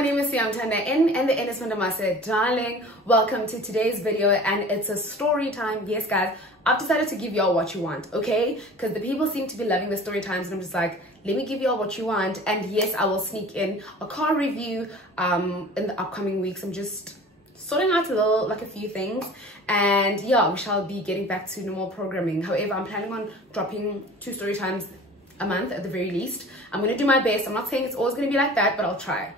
my name is Siyamthandandamase and the N is Mandamase. Darling, welcome to today's video, and it's a story time. Yes guys, I've decided to give y'all what you want, okay? Because the people seem to be loving the story times, and I'm just like, let me give y'all what you want. And yes, I will sneak in a car review in the upcoming weeks. I'm just sorting out a few things, and yeah, we shall be getting back to normal programming. However, I'm planning on dropping 2 story times a month at the very least. I'm going to do my best. I'm not saying it's always going to be like that, but I'll try.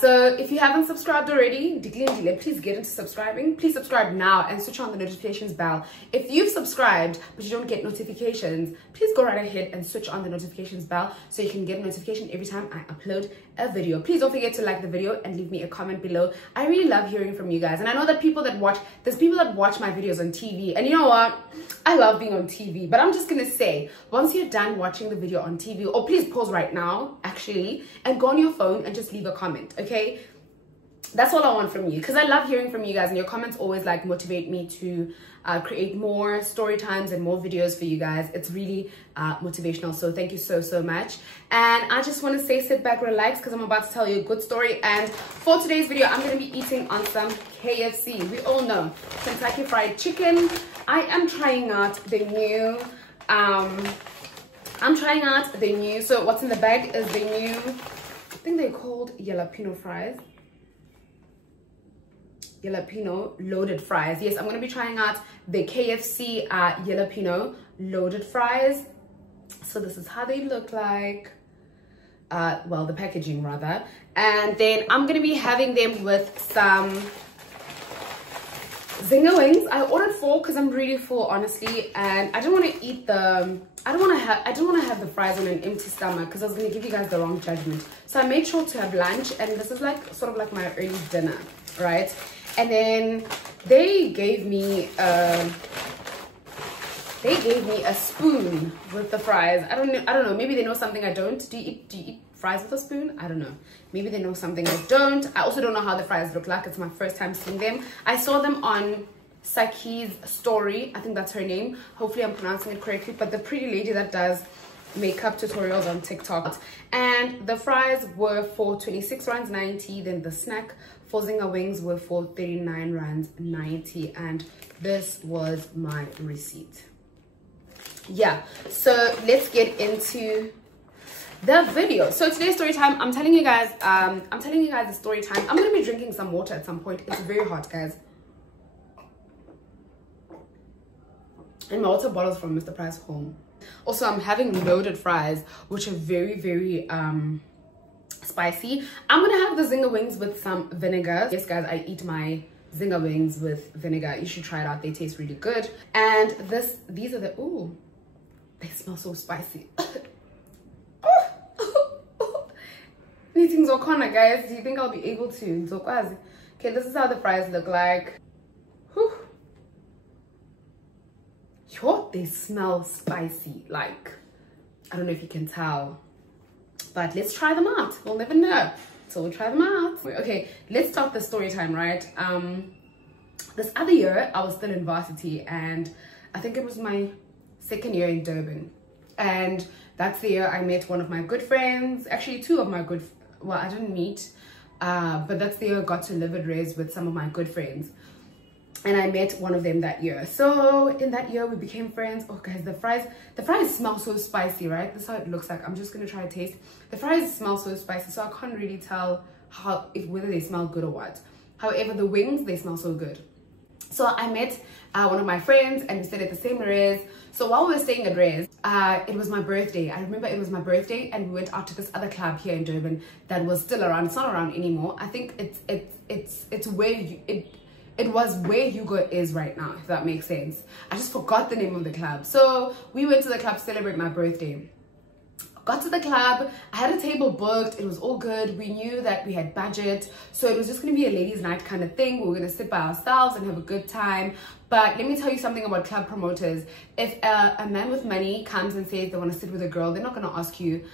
So if you haven't subscribed already, please get into subscribing. Please subscribe now and switch on the notifications bell. If you've subscribed but you don't get notifications, please go right ahead and switch on the notifications bell so you can get a notification every time I upload a video. Please don't forget to like the video and leave me a comment below. I really love hearing from you guys, and I know that there's people that watch my videos on TV, and you know what, I love being on TV, but I'm just gonna say, once you're done watching the video on TV, or please pause right now actually and go on your phone and just leave a comment, okay? That's all I want from you, because I love hearing from you guys, and your comments always like motivate me to create more story times and more videos for you guys. It's really motivational, so thank you so much. And I just want to say, sit back, relax, because I'm about to tell you a good story. And for today's video, I'm going to be eating on some KFC. We all know Kentucky Fried Chicken. I am trying out the new so what's in the bag is the new, I think they're called jalapeno fries. Jalapeno loaded fries. Yes, I'm going to be trying out the KFC jalapeno loaded fries. So this is how they look like. Well, the packaging rather. And then I'm going to be having them with some zinger wings. I ordered 4 because I'm really full, honestly, and I didn't want to eat I didn't want to have the fries on an empty stomach because I was going to give you guys the wrong judgment. So I made sure to have lunch, and this is like sort of like my early dinner, right? And then they gave me a spoon with the fries. I don't know, maybe they know something I don't. Do you eat fries with a spoon? I don't know, maybe they know something I don't. I also don't know how the fries look like. It's my first time seeing them. I saw them on Saki's story, I think that's her name, hopefully I'm pronouncing it correctly, but the pretty lady that does makeup tutorials on TikTok. And the fries were for 26 rands 90. Then the snack for zinger wings were for 39 rands 90, and this was my receipt. Yeah, so let's get into the video. So today's story time, I'm telling you guys the story time. I'm gonna be drinking some water at some point. It's very hot, guys, and my water bottles from Mr. Price home. Also, I'm having loaded fries, which are very spicy. I'm gonna have the zinger wings with some vinegar. Yes guys, I eat my zinger wings with vinegar. You should try it out, they taste really good. And these are the, ooh, they smell so spicy. Eating zokona, guys. Do you think I'll be able to? Zokwazi. Okay, this is how the fries look like. Whew. Yo, they smell spicy. Like, I don't know if you can tell, but let's try them out. We'll never know, so we'll try them out. Okay, let's start the story time, right? This other year I was still in varsity, and I think it was my 2nd year in Durban, and that's the year I met one of my good friends. Actually, 2 of my good, well, I didn't meet, but that's the year I got to live at Res with some of my good friends, and I met one of them that year. So in that year we became friends. Oh guys, the fries smell so spicy, right? This is how it looks like. I'm just gonna try to taste. The fries smell so spicy, so I can't really tell whether they smell good or what. However, the wings, they smell so good. So I met one of my friends, and we stayed at the same Res. So while we were staying at Res, it was my birthday. I remember it was my birthday, and we went out to this other club here in Durban that was still around. It's not around anymore. I think it's where it was where Hugo is right now, if that makes sense. I just forgot the name of the club. So we went to the club to celebrate my birthday. Got to the club, I had a table booked, it was all good. We knew that we had budget, so it was just gonna be a ladies' night kind of thing. We were gonna sit by ourselves and have a good time. But let me tell you something about club promoters. If a man with money comes and says they want to sit with a girl, they're not gonna ask you,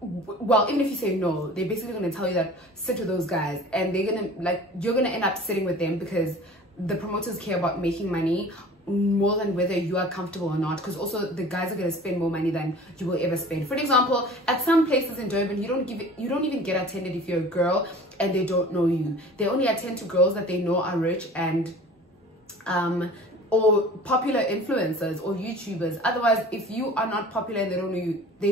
well, even if you say no, they're basically going to tell you that sit with those guys, and they're gonna, like, you're gonna end up sitting with them because the promoters care about making money more than whether you are comfortable or not, because also the guys are going to spend more money than you will ever spend. For example, at some places in Durban, you don't even get attended if you're a girl and they don't know you. They only attend to girls that they know are rich and or popular influencers or YouTubers. Otherwise, if you are not popular and they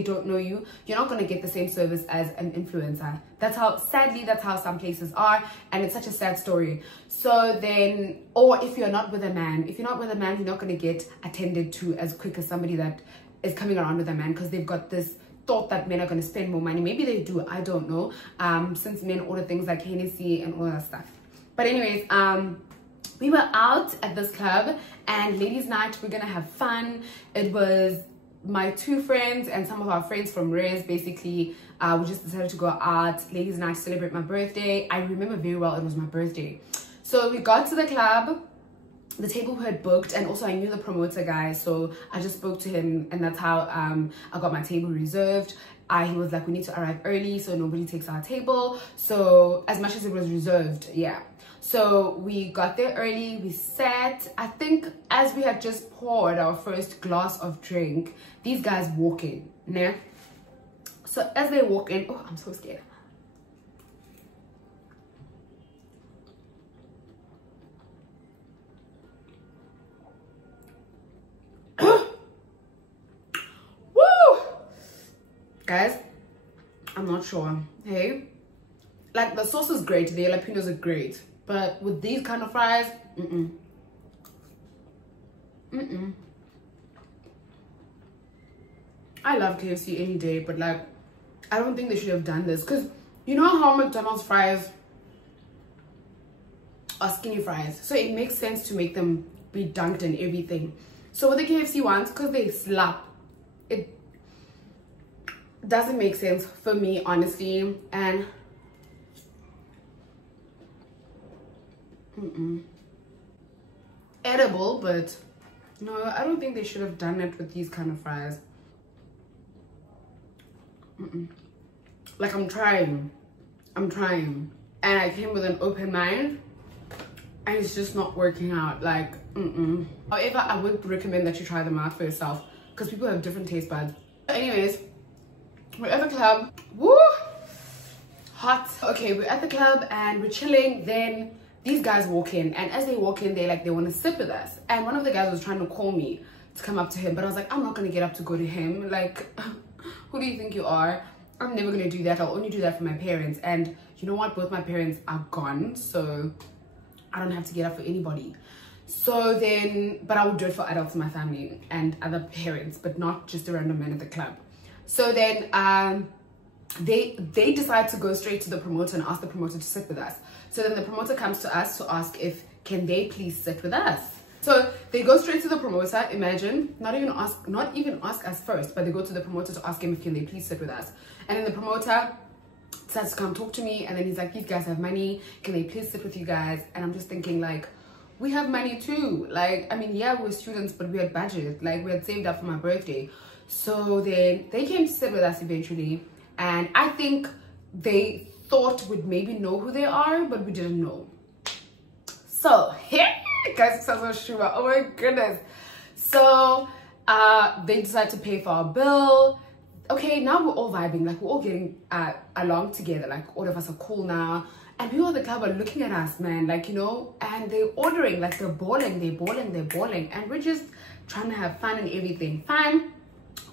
don't know you, you're not going to get the same service as an influencer. That's how, sadly, that's how some places are, and it's such a sad story. So then, or if you're not with a man, you're not going to get attended to as quick as somebody that is coming around with a man, because they've got this thought that men are going to spend more money. Maybe they do, I don't know, since men order things like Hennessy and all that stuff. But anyways, we were out at this club and ladies night, we're gonna have fun. It was my 2 friends and some of our friends from Res. Basically, we just decided to go out ladies night to celebrate my birthday. I remember very well, it was my birthday. So we got to the club, the table we had booked, and also I knew the promoter guy, so I just spoke to him, and that's how I got my table reserved. He was like, we need to arrive early so nobody takes our table, so as much as it was reserved, yeah. So we got there early, we sat. I think as we had just poured our first glass of drink, these guys walk in, nah? So as they walk in, oh, I'm so scared. Guys, I'm not sure, hey? Like, the sauce is great, the jalapenos are great, but with these kind of fries, I love KFC any day, but like, I don't think they should have done this, because you know how McDonald's fries are skinny fries, so it makes sense to make them be dunked and everything. So with the KFC ones, because they slap, it doesn't make sense for me, honestly. And edible, but no, I don't think they should have done it with these kind of fries. Like, I'm trying, and I came with an open mind, and it's just not working out. Like, however, I would recommend that you try them out for yourself, because people have different taste buds. Anyways, we're at the club. Woo! Hot. Okay, we're at the club and we're chilling. Then these guys walk in, and as they walk in, they want to sit with us. And one of the guys was trying to call me to come up to him, but I was like, I'm not gonna get up to go to him. Like, who do you think you are? I'm never gonna do that. I'll only do that for my parents. And you know what? Both my parents are gone, so I don't have to get up for anybody. So then, but I would do it for adults in my family and other parents, but not just a random man at the club. So then they decide to go straight to the promoter and ask the promoter to sit with us. So then the promoter comes to us to ask if can they please sit with us. So they go straight to the promoter. Imagine, not even ask us first, but they go to the promoter to ask him if can they please sit with us. And then the promoter decides to come talk to me, and then he's like, these guys have money, can they please sit with you guys? And I'm just thinking, like, we have money too. Like, I mean, yeah, we're students, but we had budget. Like, we had saved up for my birthday. So then they came to sit with us eventually, and I think they thought we'd maybe know who they are, but we didn't know. So here, guys, oh my goodness. So they decided to pay for our bill. Okay, now we're all vibing, like we're all getting along together, like all of us are cool now. And people at the club are looking at us, man, like, you know, and they're ordering, like they're balling, and we're just trying to have fun and everything. Fine.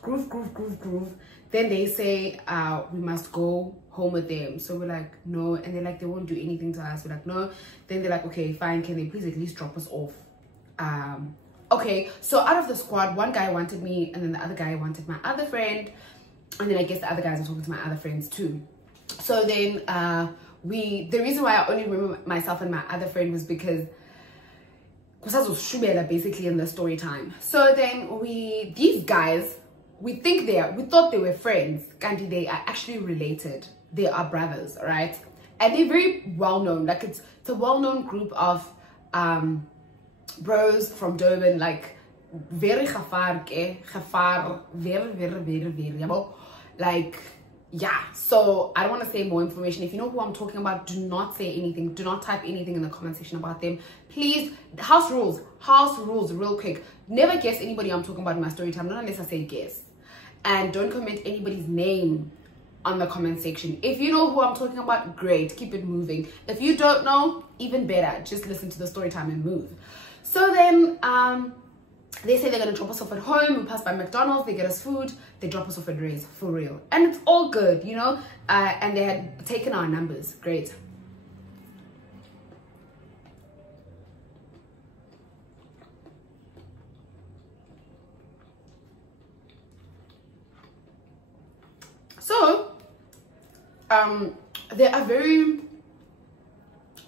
Groove. Then they say we must go home with them. So we're like, no. And they're like, they won't do anything to us. We're like, no. Then they're like, okay, fine, can they please at least drop us off? Okay, so out of the squad, one guy wanted me, and then the other guy wanted my other friend, and then I guess the other guys were talking to my other friends too. So then the reason why I only remember myself and my other friend was because was Shubela basically in the story time. So then these guys, we thought they were friends, and they are actually related. They are brothers, right? And they're very well known. Like it's a well-known group of bros from Durban, like very very, like yeah, so I don't want to say more information. If you know who I'm talking about, do not say anything. Do not type anything in the comment section about them, please. House rules real quick. Never guess anybody I'm talking about in my story time, not unless I say guess. And don't comment anybody's name on the comment section. If you know who I'm talking about, great, keep it moving. If you don't know, even better, just listen to the story time and move. So then they say they're gonna drop us off at home. We pass by McDonald's, they get us food, they drop us off at Ray's, for real, and it's all good, you know. And they had taken our numbers. Great. So they are very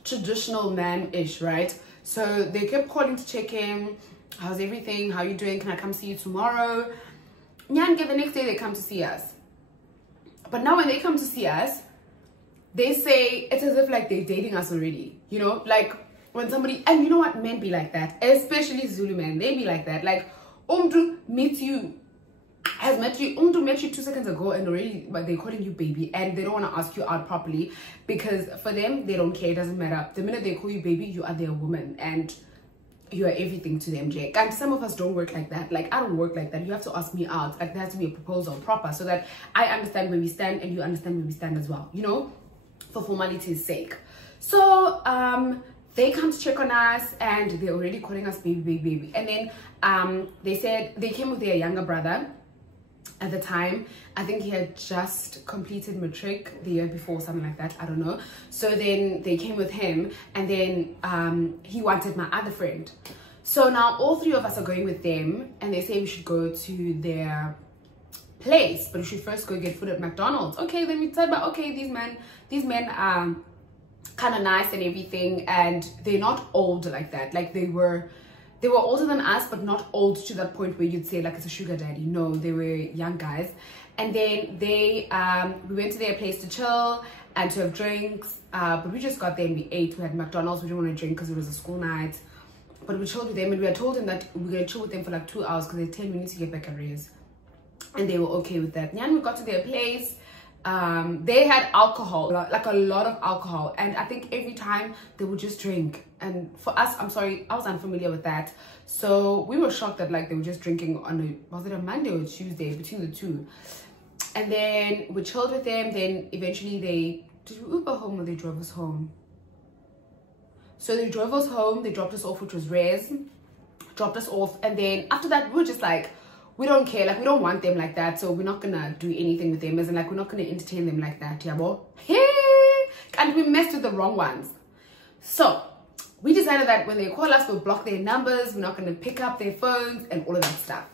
traditional man-ish, right? So they kept calling to check in. How's everything? How you doing? Can I come see you tomorrow? Nyange, the next day they come to see us. But now when they come to see us, they say it's as if like they're dating us already. You know, like when somebody, and you know what, men be like that, especially Zulu men, they be like that. Like, Umdu meets you, has met you, Umdu met you 2 seconds ago and already, but they're calling you baby, and they don't want to ask you out properly because for them, they don't care, it doesn't matter. The minute they call you baby, you are their woman and you are everything to them, Jake. And some of us don't work like that. Like, I don't work like that. You have to ask me out. Like, there has to be a proposal proper so that I understand where we stand and you understand where we stand as well, you know, for formality's sake. So they come to check on us and they're already calling us baby, baby, baby. And then they said they came with their younger brother at the time. I think he had just completed matric the year before, something like that, I don't know. So then they came with him, and then he wanted my other friend. So now all 3 of us are going with them, and they say we should go to their place, but we should first go get food at McDonald's. Okay, then we decide about, okay, these men are kind of nice and everything, and they're not old like that. Like they were older than us, but not old to that point where you'd say like it's a sugar daddy. No, they were young guys. And then they we went to their place to chill and to have drinks, but we just got there and we ate. We had McDonald's. We didn't want to drink because it was a school night, but we chilled with them, and we had told them that we're gonna chill with them for like 2 hours because they 10 minutes to get back at Ray's, and they were okay with that. And we got to their place. They had alcohol, like a lot of alcohol, and I think every time they would just drink. And for us, I'm sorry, I was unfamiliar with that, so we were shocked that like they were just drinking on a, was it a Monday or Tuesday, between the two. And then we chilled with them. Then eventually did we Uber home or they drove us home? So they drove us home, they dropped us off, which was Ray's, dropped us off, and then after that we were just like, we don't care, like we don't want them like that, so we're not gonna do anything with them, as in like we're not gonna entertain them like that, yeah, boy. Hey, and we messed with the wrong ones. So we decided that when they call us, we'll block their numbers, we're not gonna pick up their phones and all of that stuff.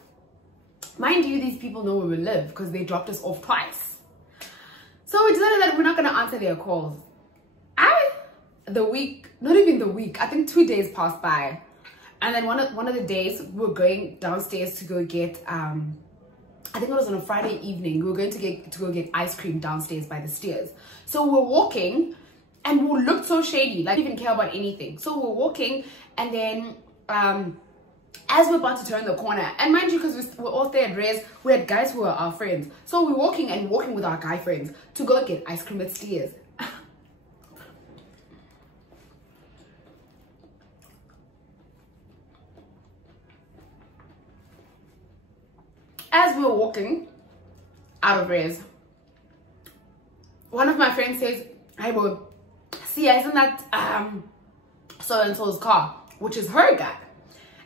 Mind you, these people know where we live because they dropped us off twice. So we decided that we're not gonna answer their calls. The week, not even the week, I think 2 days passed by. And then one of the days we were going downstairs to go get I think it was on a Friday evening. We were going to go get ice cream downstairs by the stairs. So we're walking and we looked so shady, like we didn't even care about anything. So we're walking, and then as we're about to turn the corner, and mind you, because we're all there at Ray's, we had guys who were our friends. So we're walking with our guy friends to go get ice cream at stairs. As we were walking out of Ray's, one of my friends says, "Hey, bro, see, isn't that so-and-so's car?" Which is her guy.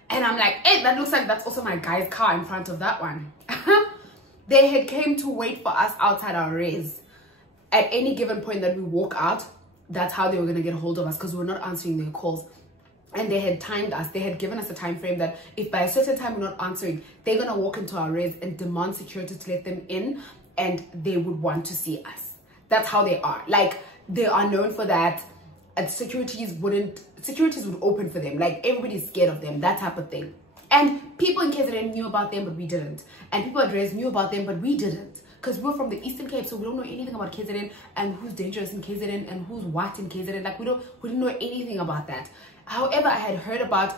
And I'm like, hey, that looks like that's also my guy's car in front of that one. They had came to wait for us outside our Ray's. At any given point that we walk out, that's how they were going to get a hold of us, because we were not answering their calls. And they had timed us. They had given us a time frame that if by a certain time we're not answering, they're going to walk into our Ray's and demand security to let them in, and they would want to see us. That's how they are. Like, they are known for that. And securities would open for them. Like, everybody's scared of them, that type of thing. And people in KZN knew about them, but we didn't. And people at Ray's knew about them, but we didn't. Because we're from the Eastern Cape, so we don't know anything about KZN and who's dangerous in KZN and who's what in KZN. Like, we didn't know anything about that. However, I had heard about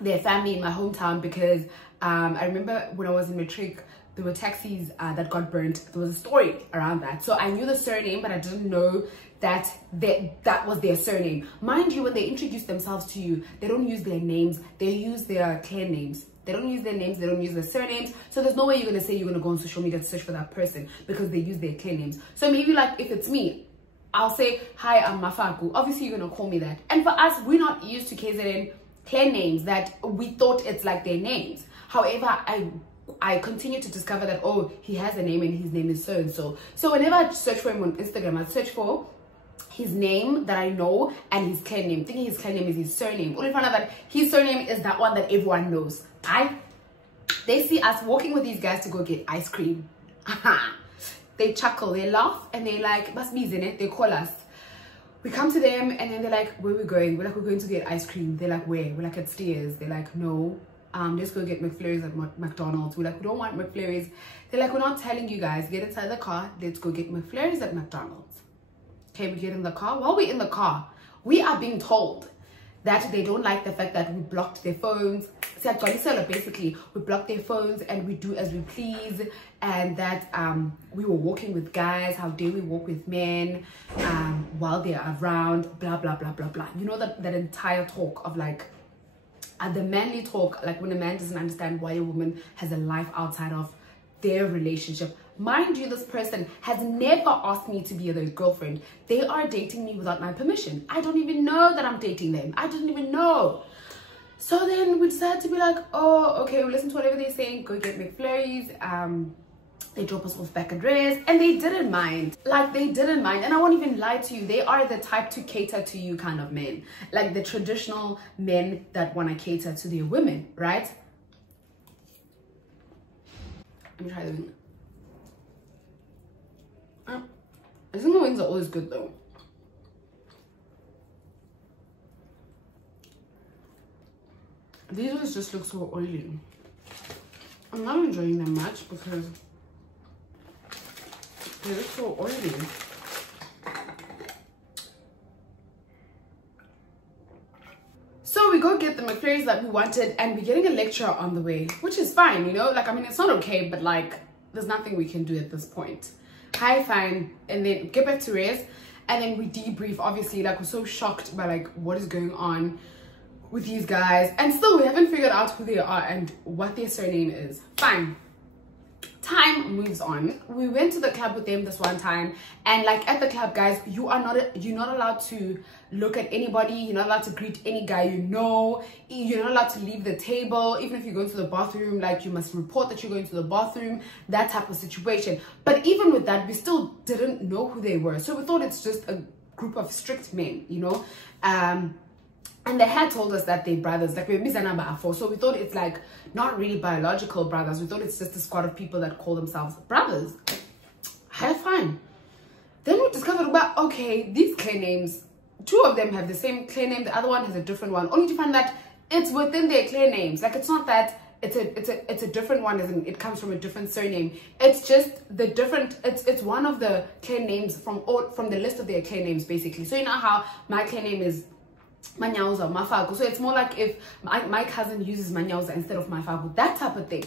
their family in my hometown because I remember when I was in matric, there were taxis that got burnt. There was a story around that. So I knew the surname, but I didn't know that that was their surname. Mind you, when they introduce themselves to you, they don't use their names, they use their clan names. They don't use their names, they don't use their surnames. So there's no way you're gonna say you're gonna go on social media to search for that person because they use their clan names. So maybe like if it's me, I'll say, hi, I'm Mafaku. Obviously you're gonna call me that. And for us, we're not used to KZN clan names that we thought it's like their names. However, I continue to discover that, oh, he has a name and his name is so-and-so. So whenever I search for him on Instagram, I search for his name that I know and his clan name, thinking his clan name is his surname. Only find out that his surname is that one that everyone knows. They see us walking with these guys to go get ice cream. They chuckle, they laugh, and they like, must be in it. They call us. We come to them, and then they're like, where are we going? We're like, we're going to get ice cream. They're like, where? We're like, at Steers. They're like, no. Let's go get McFlurries at McDonald's. We're like, we don't want McFlurries. They're like, we're not telling you guys. Get inside the car. Let's go get McFlurries at McDonald's. Okay, we get in the car. While we're in the car, we are being told that they don't like the fact that we blocked their phones. So basically, we block their phones and we do as we please, and that we were walking with guys. How dare we walk with men while they're around? Blah blah blah blah blah. You know that entire talk of like the manly talk, like when a man doesn't understand why a woman has a life outside of their relationship. Mind you, this person has never asked me to be their girlfriend. They are dating me without my permission. I don't even know that I'm dating them. I didn't even know. So then we decided to be like, oh, okay, we'll listen to whatever they're saying, go get McFlurries. They drop us off back at Rest, and they didn't mind. Like, they didn't mind. And I won't even lie to you, they are the type to cater to you kind of men. Like the traditional men that want to cater to their women, right? Let me try the wing. I think the wings are always good though. These ones just look so oily. I'm not enjoying them much because they look so oily. So we go get the McFlurries that we wanted, and we're getting a lecture on the way, which is fine, you know? Like, I mean, it's not okay, but like, there's nothing we can do at this point. Hi, fine. And then get back to Rest, and then we debrief. Obviously, like, we're so shocked by like what is going on with these guys, and still we haven't figured out who they are and what their surname is. Fine. Time moves on. We went to the club with them this one time, and like at the club, guys, you're not allowed to look at anybody. You're not allowed to greet any guy you know. You're not allowed to leave the table. Even if you're going to the bathroom, like, you must report that you're going to the bathroom, that type of situation. But even with that, we still didn't know who they were, so we thought it's just a group of strict men, you know. And they had told us that they're brothers, like we're Mizanamba Afo. So we thought it's like not really biological brothers. We thought it's just a squad of people that call themselves brothers. Have fun. Then we discovered about, okay, these clan names, two of them have the same clan name, the other one has a different one. Only to find that it's within their clan names. Like, it's not that it's a different one, as in it comes from a different surname. It's just the different, it's one of the clan names from the list of their clan names, basically. So you know how my clan name is Manyauza, Mafaku. So it's more like if my cousin uses Manyauza instead of Mafaku, that type of thing.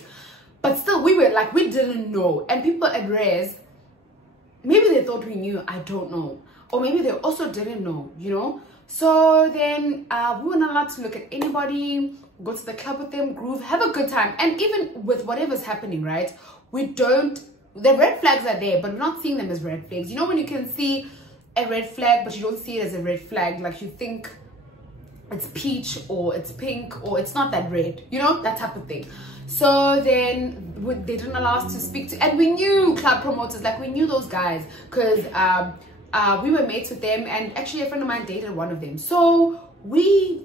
But still, we were like, we didn't know. And people at Res, maybe they thought we knew, I don't know. Or maybe they also didn't know, you know. So then we were not allowed to look at anybody, go to the club with them, groove, have a good time. And even with whatever's happening, right, the red flags are there, but we're not seeing them as red flags. You know, when you can see a red flag, but you don't see it as a red flag, like you think it's peach or it's pink or it's not that red, you know, that type of thing. So then they didn't allow us to speak to, and we knew club promoters, like we knew those guys, because we were mates with them, and actually a friend of mine dated one of them. So we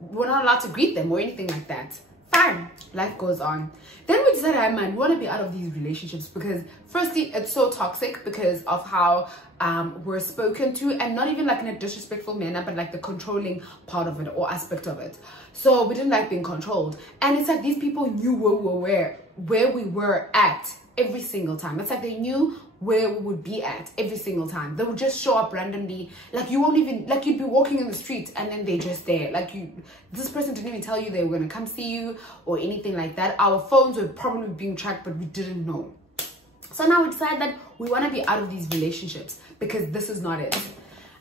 were not allowed to greet them or anything like that. Fine, life goes on. Then we decided, hey man, we want to be out of these relationships, because firstly, it's so toxic because of how we're spoken to, and not even like in a disrespectful manner, but like the controlling part of it or aspect of it. So we didn't like being controlled, and it's like these people knew where we were at every single time. It's like they knew where we would be at every single time. They would just show up randomly. Like, you won't even, like, you'd be walking in the street and then they're just there. Like, this person didn't even tell you they were going to come see you or anything like that. Our phones were probably being tracked, but we didn't know. So now we decided that we want to be out of these relationships because this is not it.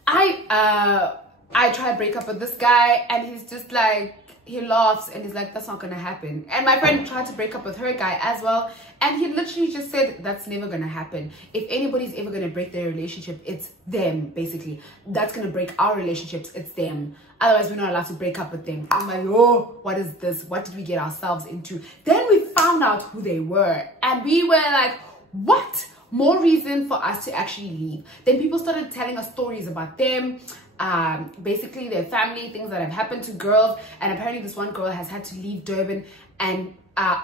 I try to break up with this guy and he's just like, he laughs and he's like, that's not gonna happen. And my friend tried to break up with her guy as well, and he literally just said, that's never gonna happen. If anybody's ever gonna break their relationship, it's them. Basically, that's gonna break our relationships, it's them. Otherwise, we're not allowed to break up with them. I'm like, oh, what is this? What did we get ourselves into? Then we found out who they were, and we were like, what? More reason for us to actually leave. Then people started telling us stories about them, basically their family, things that have happened to girls. And apparently this one girl has had to leave Durban and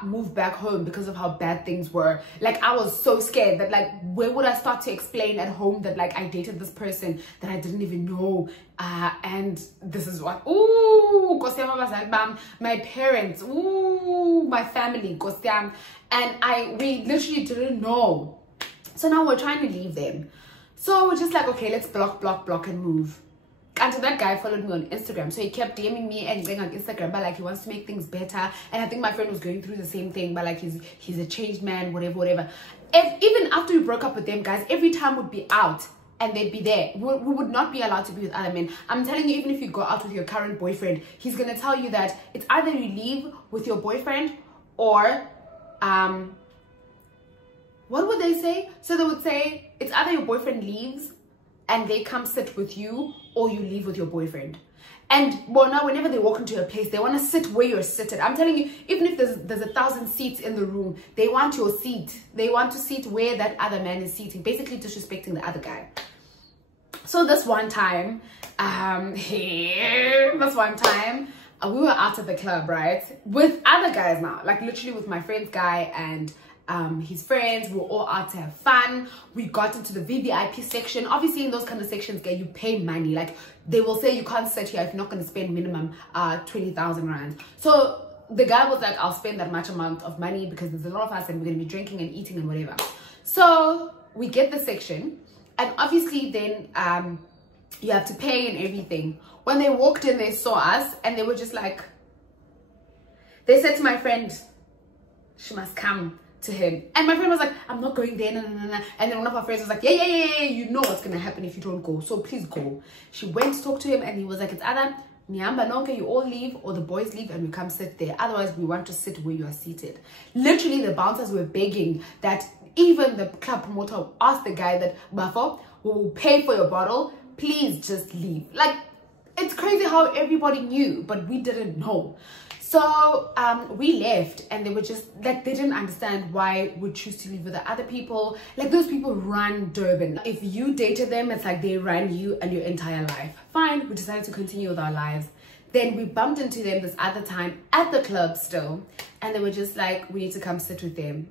move back home because of how bad things were. Like, I was so scared that, like, where would I start to explain at home that, like, I dated this person that I didn't even know, and this is what, ooh, my parents, ooh, my my family, and we literally didn't know. So now we're trying to leave them. So we're just like, okay, let's block and move. Until that guy followed me on Instagram, so he kept DMing me and going on Instagram, but like he wants to make things better. And I think my friend was going through the same thing, but like he's a changed man, whatever. And even after we broke up with them, guys, every time would be out and they'd be there. We would not be allowed to be with other men. I'm telling you, even if you go out with your current boyfriend, he's gonna tell you that it's either you leave with your boyfriend or what would they say? So they would say it's either your boyfriend leaves and they come sit with you, or you leave with your boyfriend. And well, now whenever they walk into a place, they want to sit where you're seated. I'm telling you, even if there's 1,000 seats in the room, they want your seat. They want to sit where that other man is sitting, basically disrespecting the other guy. So this one time, we were out at the club, right, with other guys now, like literally with my friend's guy and his friends. We were all out to have fun. We got into the VVIP section. Obviously in those kind of sections, guys, you pay money. Like, they will say you can't sit here if you're not going to spend minimum 20,000 rand. So the guy was like, I'll spend that much amount of money because there's a lot of us and we're going to be drinking and eating and whatever. So we get the section, and obviously then you have to pay and everything. When they walked in, they saw us and they were just like, they said to my friend, she must come to him. And my friend was like, I'm not going there, no. And then one of our friends was like, yeah, you know what's gonna happen if you don't go, so please go. She went to talk to him and he was like, it's either Nyamba Nonke, you all leave, or the boys leave and we come sit there. Otherwise, we want to sit where you are seated. Literally, the bouncers were begging that even the club promoter asked the guy that, Bafo, we will pay for your bottle, please just leave. Like, it's crazy how everybody knew, but we didn't know. So we left, and they were just like, they didn't understand why we choose to leave with the other people. Like, those people run Durban. If you dated them, it's like they ran you and your entire life. Fine, we decided to continue with our lives. Then we bumped into them this other time at the club still, and they were just like, we need to come sit with them.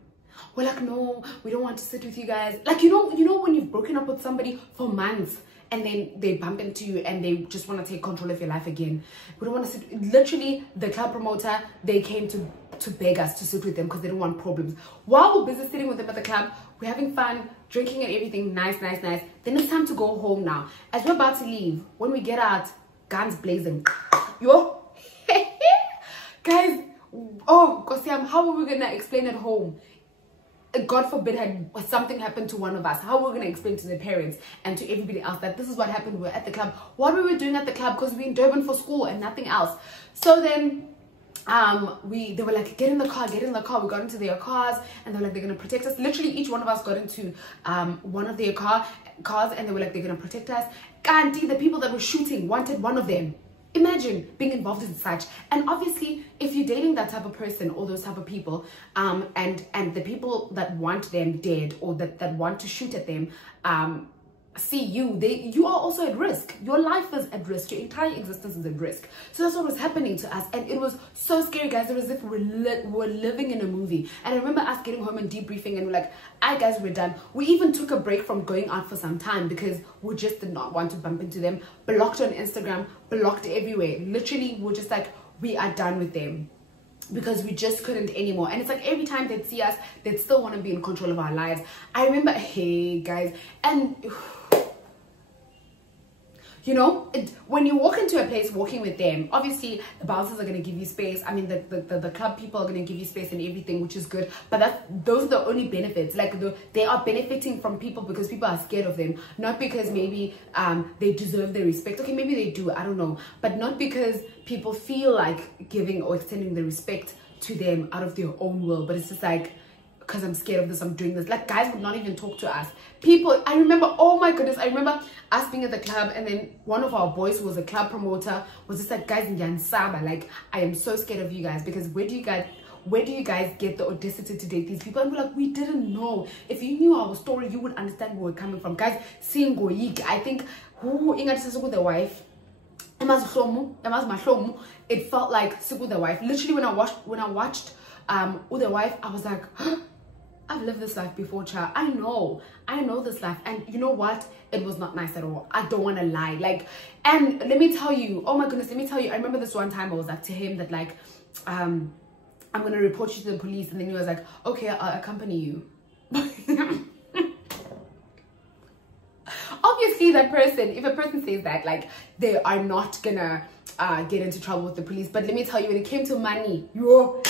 We're like, no, we don't want to sit with you guys. Like, you know when you've broken up with somebody for months and then they bump into you and they just want to take control of your life again. We don't want to sit. Literally, the club promoter, they came to beg us to sit with them because they don't want problems. While we're busy sitting with them at the club, we're having fun, drinking and everything, nice. Then it's time to go home now. As we're about to leave, when we get out, guns blazing. Yo, guys, oh, Kosiam, how are we gonna explain at home? God forbid had something happened to one of us. How are we going to explain to the parents and to everybody else that this is what happened? We're at the club. What were we doing at the club? Because we're in Durban for school and nothing else. So then they were like, get in the car. We got into their cars and they were like, they're going to protect us. Literally, each one of us got into one of their cars and they were like, they're going to protect us. Kanti, the people that were shooting wanted one of them. Imagine being involved in such. And obviously, if you're dating that type of person or those type of people, and the people that want them dead or that want to shoot at them, see you are also at risk. Your life is at risk. Your entire existence is at risk. So that's what was happening to us, and it was so scary, guys. It was as if we're living in a movie. And I remember us getting home and debriefing, and we're like, "Alright, guys, we're done." We even took a break from going out for some time because we just did not want to bump into them. Blocked on Instagram, blocked everywhere. Literally, we're just like, we are done with them. because we just couldn't anymore. And it's like every time they'd see us, they'd still want to be in control of our lives. I remember, hey guys, and you know, when you walk into a place walking with them, obviously the bouncers are going to give you space. I mean, the club people are going to give you space and everything, which is good. But those are the only benefits. Like, they are benefiting from people because people are scared of them. Not because maybe they deserve their respect. Okay, maybe they do, I don't know. But not because people feel like giving or extending the respect to them out of their own will. But it's just like, because I'm scared of this, I'm doing this. Like, guys would not even talk to us. People, I remember, oh my goodness, I remember us being at the club, and then one of our boys who was a club promoter was just like, guys, like, I am so scared of you guys, because where do you guys get the audacity to date these people? And we're like, we didn't know. If you knew our story, you would understand where we're coming from. Guys, seeing Goyik, I think, who with the wife, it felt like Sugu the wife. Literally, when I watched the wife, I was like, I've lived this life before, child. I know this life. And you know what? It was not nice at all. I don't want to lie. Like, and let me tell you, oh my goodness, let me tell you, I remember this one time I was like to him that like, I'm going to report you to the police. And then he was like, okay, I'll accompany you. Obviously, that person, if a person says that, like, they are not gonna get into trouble with the police. But let me tell you, when it came to money,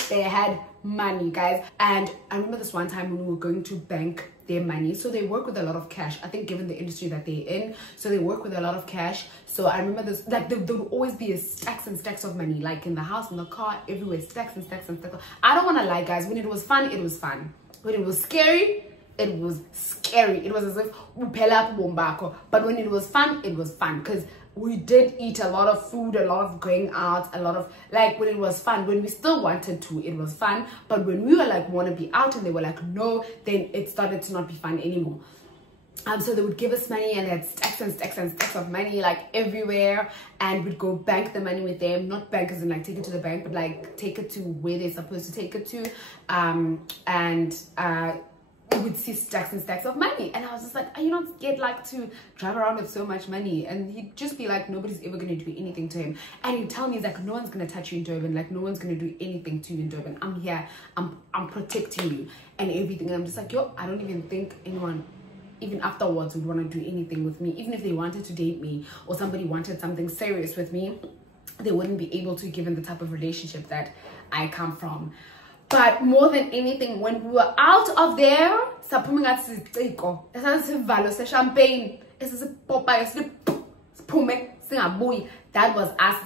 they had money, guys. And I remember this one time when we were going to bank their money. So they work with a lot of cash, I think, given the industry that they're in. So they work with a lot of cash. So I remember this, like, there would always be stacks and stacks of money, like in the house, in the car, everywhere, stacks and stacks and stacks. I don't want to lie, guys. When it was fun, it was fun. When it was scary, it was scary. It was as if but when it was fun, it was fun, because we did eat a lot of food, a lot of going out, a lot of, like, when it was fun, when we still wanted to, it was fun. But when we were like, want to be out, and they were like, no, then it started to not be fun anymore. So they would give us money, and they had stacks and stacks and stacks of money, like, everywhere. And we'd go bank the money with them. Not bank as in like take it to the bank, but like take it to where they're supposed to take it to. We would see stacks and stacks of money, and I was just like, are you not scared, like, to drive around with so much money? And he'd just be like, nobody's ever going to do anything to him. And he'd tell me, he's like, no one's going to touch you in Durban, like, no one's going to do anything to you in Durban. I'm here, I'm protecting you and everything. And I'm just like, yo, I don't even think anyone, even afterwards, would want to do anything with me. Even if they wanted to date me, or somebody wanted something serious with me, they wouldn't be able to, given the type of relationship that I come from. But more than anything, when we were out of there, champagne, that was us.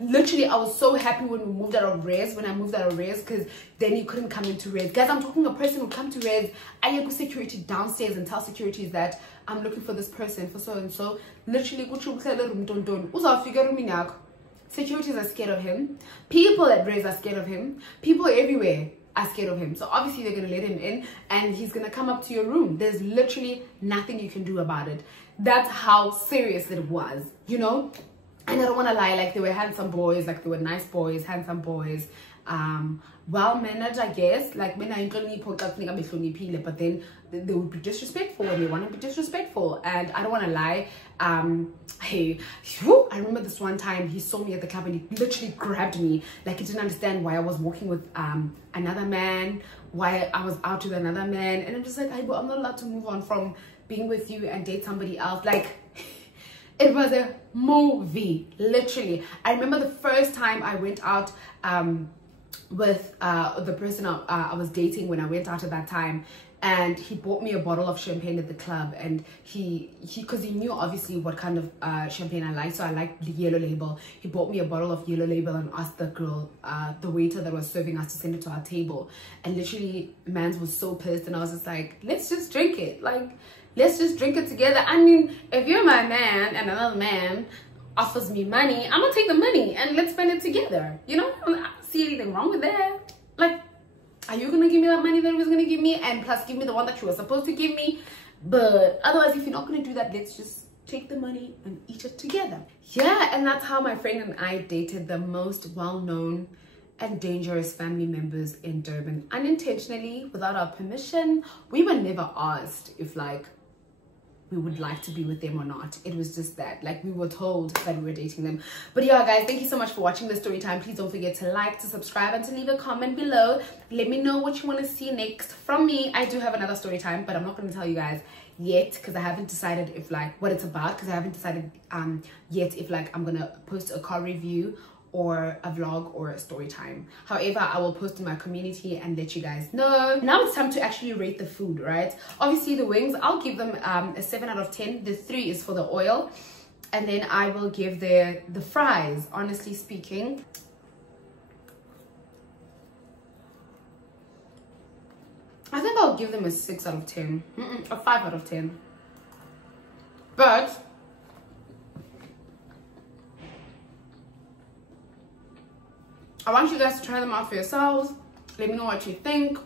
Literally, I was so happy when we moved out of Res, because then you couldn't come into Res. Guys, I'm talking a person who come to Res, I go security downstairs and tell securities that I'm looking for this person, for so and so. Literally, securities are scared of him. People at Res are scared of him. People everywhere are scared of him. So obviously they're going to let him in, and he's going to come up to your room. There's literally nothing you can do about it. That's how serious it was, you know? And I don't want to lie, like, they were handsome boys, like, they were nice boys, handsome boys, well managed, I guess. Like, but then they would be disrespectful, and they want to be disrespectful. And I don't want to lie, hey, I remember this one time he saw me at the club, and he literally grabbed me, like, he didn't understand why I was walking with another man, why I was out with another man. And I'm just like, I'm not allowed to move on from being with you and date somebody else. Like, it was a movie, literally. I remember the first time I went out with the person I was dating when I went out at that time, and he bought me a bottle of champagne at the club. And because he knew obviously what kind of champagne I like, so I like the Yellow Label. He bought me a bottle of Yellow Label and asked the girl, the waiter that was serving us, to send it to our table. And literally, Mans was so pissed, and I was just like, let's just drink it, like, let's just drink it together. I mean, if you're my man and another man offers me money, I'm gonna take the money and let's spend it together, you know? I don't see anything wrong with that. Like, are you gonna give me that money that he was gonna give me, and plus give me the one that you were supposed to give me? But otherwise, if you're not gonna do that, let's just take the money and eat it together. Yeah, and that's how my friend and I dated the most well-known and dangerous family members in Durban, unintentionally, without our permission. We were never asked if, like, we would like to be with them or not. It was just that, like, we were told that we were dating them. But yeah, guys, thank you so much for watching the story time. Please don't forget to like, to subscribe, and to leave a comment below. Let me know what you want to see next from me. I do have another story time, but I'm not going to tell you guys yet, because I haven't decided if, like, what it's about, because I haven't decided yet if, like, I'm gonna post a car review or a vlog or a story time. However, I will post in my community and let you guys know. Now it's time to actually rate the food, right? Obviously the wings, I'll give them a 7 out of 10. The 3 is for the oil, and then I will give the fries, honestly speaking, I think I'll give them a 6 out of 10. A 5 out of 10. But I want you guys to try them out for yourselves. Let me know what you think.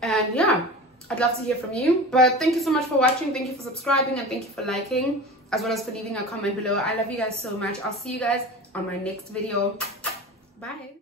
And yeah, I'd love to hear from you. But thank you so much for watching. Thank you for subscribing, and thank you for liking, as well as for leaving a comment below. I love you guys so much. I'll see you guys on my next video. Bye.